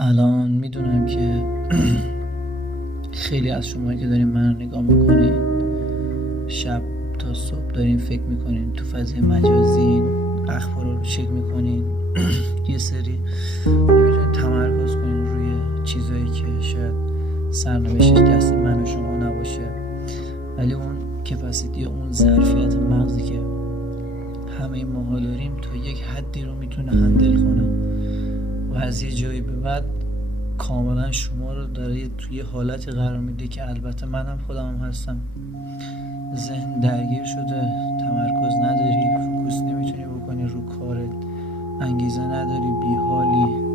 الان میدونم که خیلی از شما که دارین من رو نگاه میکنین شب تا صبح دارین فکر میکنین تو فضای مجازی اخبار رو چک میکنین یه سری نمیتونین تمرکز کنین روی چیزایی که شاید سرنوشتش دست من و شما نباشه، ولی اون کپاسیتی، اون ظرفیت مغزی که همه ماها داریم تا یک حدی رو میتونه هندل کنه و از یه جایی به بعد کاملا شما رو داره توی حالتی قرار میده که البته منم خودم هستم، ذهن درگیر شده، تمرکز نداری، فوکوس نمیتونی بکنی رو کارت، انگیزه نداری، بیحالی،